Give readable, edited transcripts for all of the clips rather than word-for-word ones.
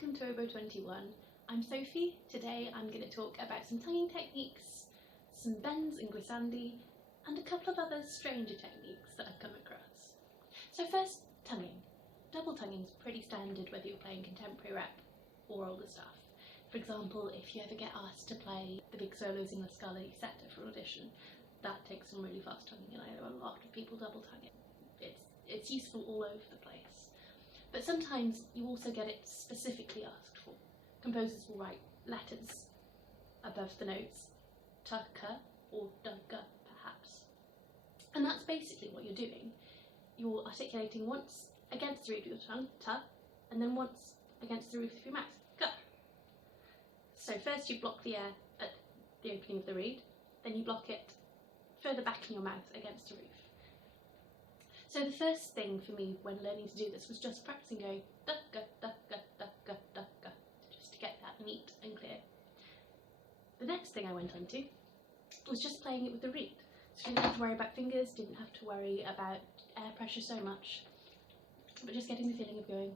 welcome to Oboe 21. I'm Sophie. Today I'm going to talk about some tonguing techniques, some bends and glissandi, and a couple of other stranger techniques that I've come across. So first, tonguing. Double tonguing is pretty standard whether you're playing contemporary rap or older stuff. For example, if you ever get asked to play the big solos in La Scala Setter for an audition, that takes some really fast tonguing, and I know a lot of people double tongue it. It's useful all over the place. But sometimes you also get it specifically asked for. Composers will write letters above the notes, tucka or dugga perhaps. And that's basically what you're doing. You're articulating once against the roof of your tongue, ta, and then once against the roof of your mouth, ga. So first you block the air at the opening of the reed, then you block it further back in your mouth against the roof. So the first thing for me when learning to do this was just practicing going dugga, dugga, dugga, dugga, just to get that neat and clear. The next thing I went on to was just playing it with the reed. So you didn't have to worry about fingers, didn't have to worry about air pressure so much, but just getting the feeling of going.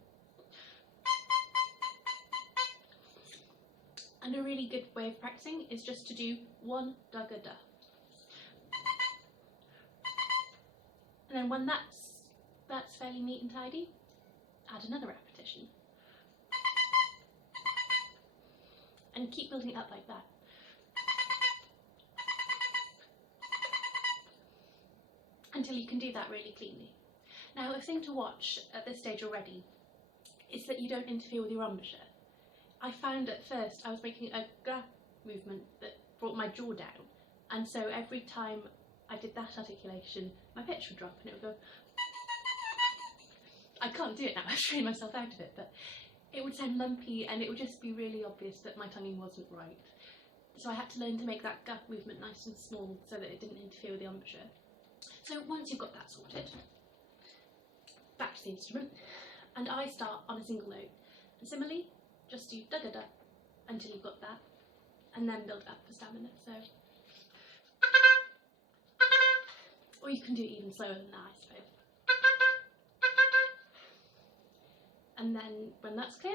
And a really good way of practicing is just to do one dugga da. And then when that's fairly neat and tidy, add another repetition. And keep building it up like that. Until you can do that really cleanly. Now, a thing to watch at this stage already is that you don't interfere with your embouchure. I found at first I was making a gra movement that brought my jaw down, and so every time I did that articulation, my pitch would drop and it would go. I can't do it now, I've trained myself out of it, but it would sound lumpy and it would just be really obvious that my tonguing wasn't right. So I had to learn to make that gut movement nice and small so that it didn't interfere with the embouchure. So once you've got that sorted, back to the instrument, and I start on a single note. And similarly, just do dugga da until you've got that, and then build up for stamina. So. Or you can do it even slower than that, I suppose. And then when that's clear,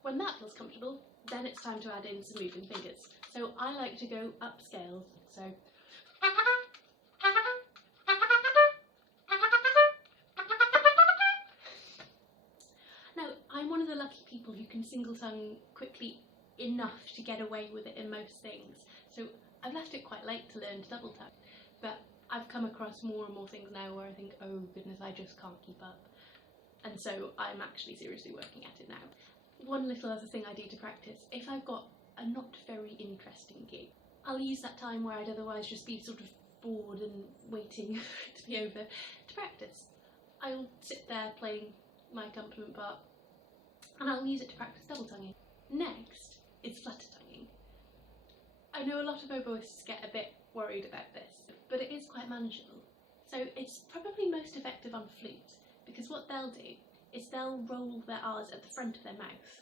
when that feels comfortable, then it's time to add in some moving fingers. So I like to go up scales. So now I'm one of the lucky people who can single tongue quickly enough to get away with it in most things. So I've left it quite late to learn to double tongue, but I've come across more and more things now where I think, oh goodness, I just can't keep up. And so I'm actually seriously working at it now. One little other thing I do to practice, if I've got a not very interesting gig, I'll use that time where I'd otherwise just be sort of bored and waiting for it to be over to practice. I'll sit there playing my accompaniment part and I'll use it to practice double tonguing. Next is flutter tonguing. I know a lot of oboists get a bit worried about this, but it is quite manageable. So it's probably most effective on flute, because what they'll do is they'll roll their R's at the front of their mouth.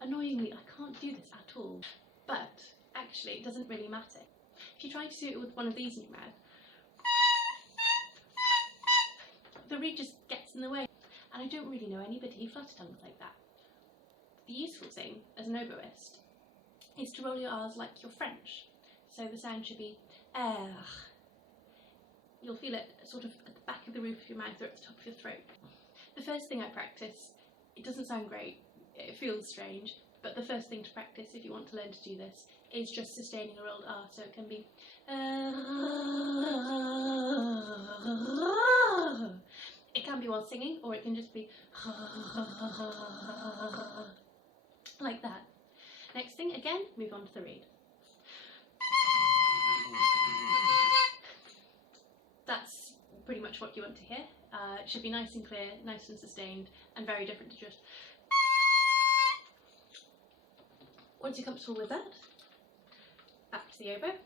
Annoyingly, I can't do this at all, but actually it doesn't really matter. If you try to do it with one of these in your mouth, the reed just gets in the way, and I don't really know anybody who flutter tongues like that. The useful thing as an oboist is to roll your R's like you're French. So the sound should be air. You'll feel it sort of at the back of the roof of your mouth or at the top of your throat. The first thing I practice, it doesn't sound great, it feels strange, but the first thing to practice if you want to learn to do this is just sustaining a rolled R. So it can be it can be while singing, or it can just be like that. Next thing, again, move on to the reed. That's pretty much what you want to hear. It should be nice and clear, nice and sustained, and very different to just. Once you're comfortable with that, back to the oboe.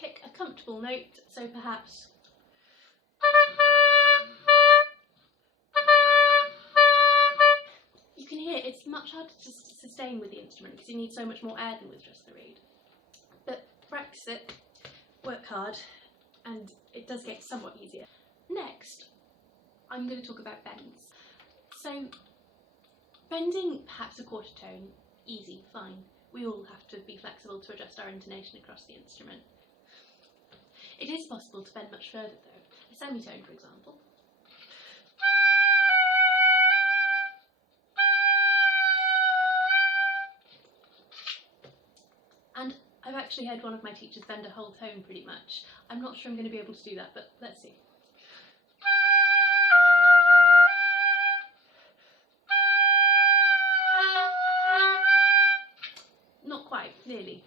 Pick a comfortable note, so perhaps you can hear it's much harder to sustain with the instrument because you need so much more air than with just the reed. But practice it, work hard, and it does get somewhat easier. Next, I'm going to talk about bends. So bending perhaps a quarter tone, easy, fine. We all have to be flexible to adjust our intonation across the instrument. It is possible to bend much further though. A semitone, for example. And I've actually heard one of my teachers bend a whole tone pretty much. I'm not sure I'm going to be able to do that, but let's see. Not quite, nearly.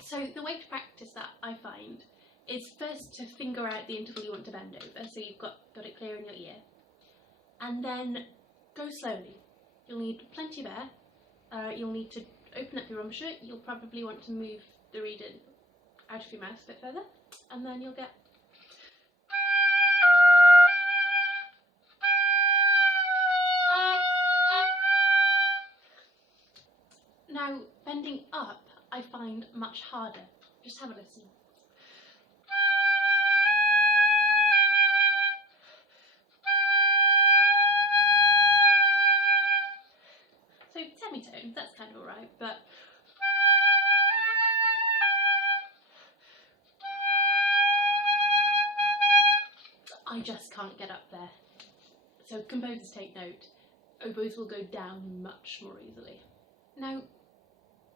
So the way to practice that, I find, is first to finger out the interval you want to bend over, so you've got it clear in your ear, and then go slowly. You'll need plenty of air, you'll need to open up your embouchure, you'll probably want to move the reed out of your mouth a bit further, and then you'll get now bending up I find much harder. Just have a listen. So semitone, that's kind of alright, but I just can't get up there. So composers take note, oboes will go down much more easily. Now,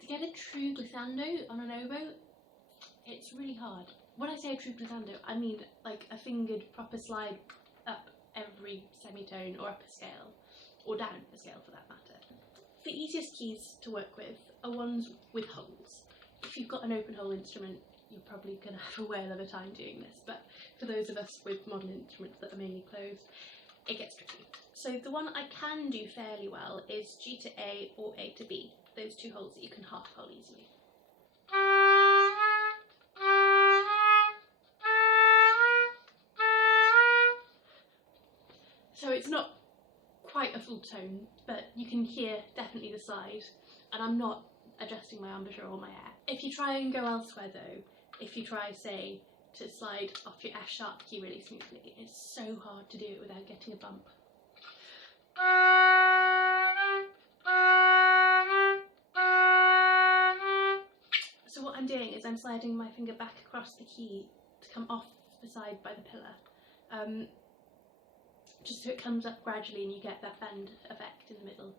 to get a true glissando on an oboe, it's really hard. When I say a true glissando, I mean like a fingered proper slide up every semitone or up a scale, or down a scale for that matter. The easiest keys to work with are ones with holes. If you've got an open hole instrument, you're probably going to have a whale of a time doing this, but for those of us with modern instruments that are mainly closed, it gets tricky. So the one I can do fairly well is G to A or A to B, those two holes that you can half hole easily. So it's not quite a full tone, but you can hear definitely the slide, and I'm not adjusting my embouchure or my air. If you try and go elsewhere though, if you try, say, to slide off your F sharp key really smoothly, it's so hard to do it without getting a bump. So what I'm doing is I'm sliding my finger back across the key to come off the side by the pillar, just so it comes up gradually and you get that bend effect in the middle.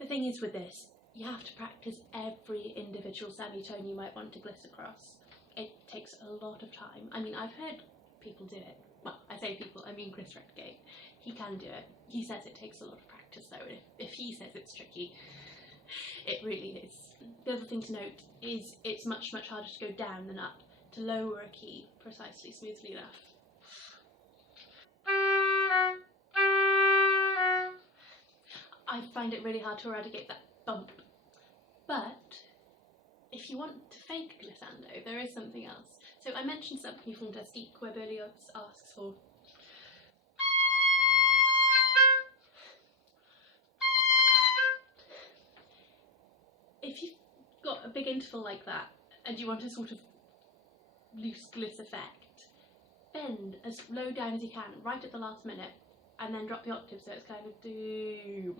The thing is with this, you have to practice every individual semitone you might want to gliss across. It takes a lot of time. I mean, I've heard people do it. Well, I say people, I mean Chris Redgate. He can do it. He says it takes a lot of practice though, and if he says it's tricky, it really is. The other thing to note is it's much, much harder to go down than up, to lower a key precisely, smoothly enough. I find it really hard to eradicate that bump. But if you want to fake glissando, there is something else. So I mentioned something fantastique where Berlioz asks for if you've got a big interval like that and you want a sort of loose gliss effect, bend as low down as you can right at the last minute and then drop the octave so it's kind of doom.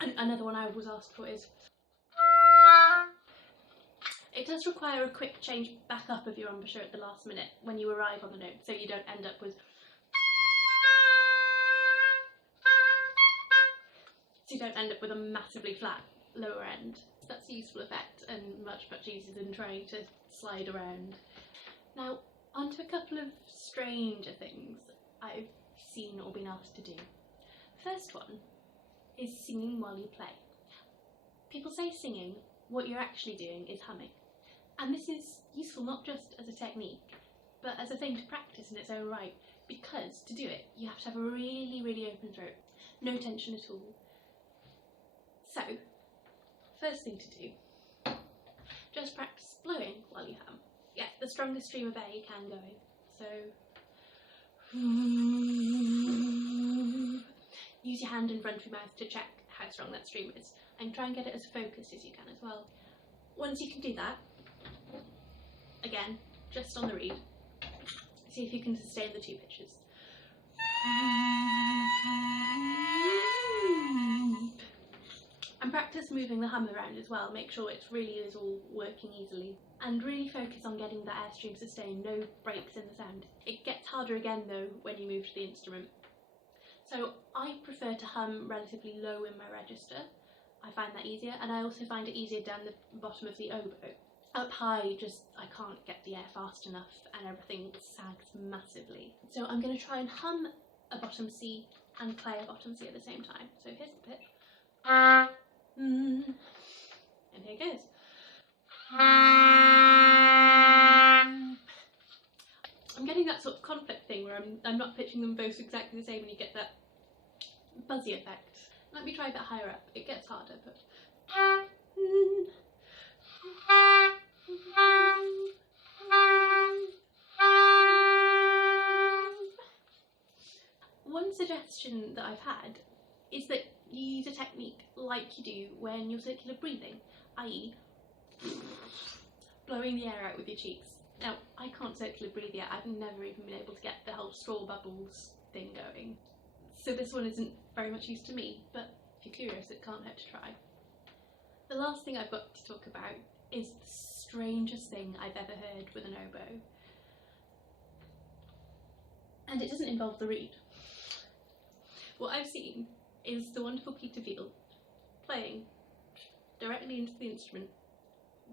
And another one I was asked for is it does require a quick change back up of your embouchure at the last minute when you arrive on the note, so you don't end up with a massively flat lower end. That's a useful effect and much, much easier than trying to slide around. Now, onto a couple of stranger things I've seen or been asked to do. First one is singing while you play. People say singing, what you're actually doing is humming. And this is useful not just as a technique, but as a thing to practice in its own right, because to do it, you have to have a really, really open throat, no tension at all. So, first thing to do, just practice blowing while you hum. Get the strongest stream of air you can going. So, use your hand in front of your mouth to check how strong that stream is, and try and get it as focused as you can as well. Once you can do that, again, just on the reed, see if you can sustain the two pitches. And practice moving the hum around as well, make sure it really is all working easily. And really focus on getting that airstream sustained, no breaks in the sound. It gets harder again though when you move to the instrument. So I prefer to hum relatively low in my register. I find that easier, and I also find it easier down the bottom of the oboe. Up high, I can't get the air fast enough and everything sags massively. So I'm going to try and hum a bottom C and play a bottom C at the same time. So here's the pitch. And here goes. I'm getting that sort of conflict thing where I'm not pitching them both exactly the same and you get that buzzy effect. Let me try a bit higher up. It gets harder, but... One suggestion that I've had is that you use a technique like you do when you're circular breathing, i.e. blowing the air out with your cheeks. Now, I can't circular breathe yet. I've never even been able to get the whole straw bubbles thing going. So this one isn't very much use to me, but if you're curious, it can't hurt to try. The last thing I've got to talk about is the strangest thing I've ever heard with an oboe. And it doesn't involve the reed. What I've seen is the wonderful Peter Veale playing directly into the instrument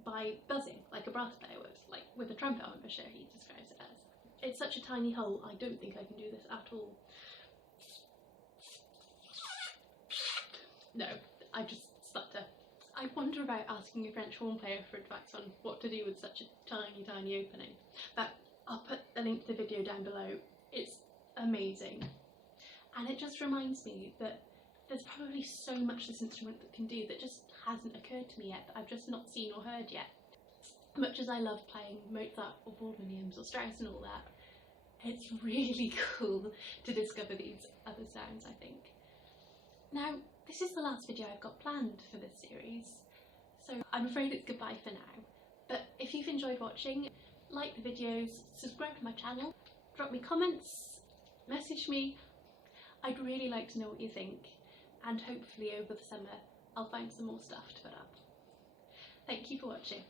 by buzzing like a brass player would, like with a trumpet embouchure, he describes it as. It's such a tiny hole, I don't think I can do this at all. No, I just stutter. I wonder about asking a French horn player for advice on what to do with such a tiny, tiny opening. But I'll put a link to the video down below. It's amazing. And it just reminds me that there's probably so much this instrument that can do that just hasn't occurred to me yet, that I've just not seen or heard yet. Much as I love playing Mozart or Waldman or Strauss and all that, it's really cool to discover these other sounds, I think. Now, this is the last video I've got planned for this series, so I'm afraid it's goodbye for now. But if you've enjoyed watching, like the videos, subscribe to my channel, drop me comments, message me. I'd really like to know what you think, and hopefully over the summer I'll find some more stuff to put up. Thank you for watching.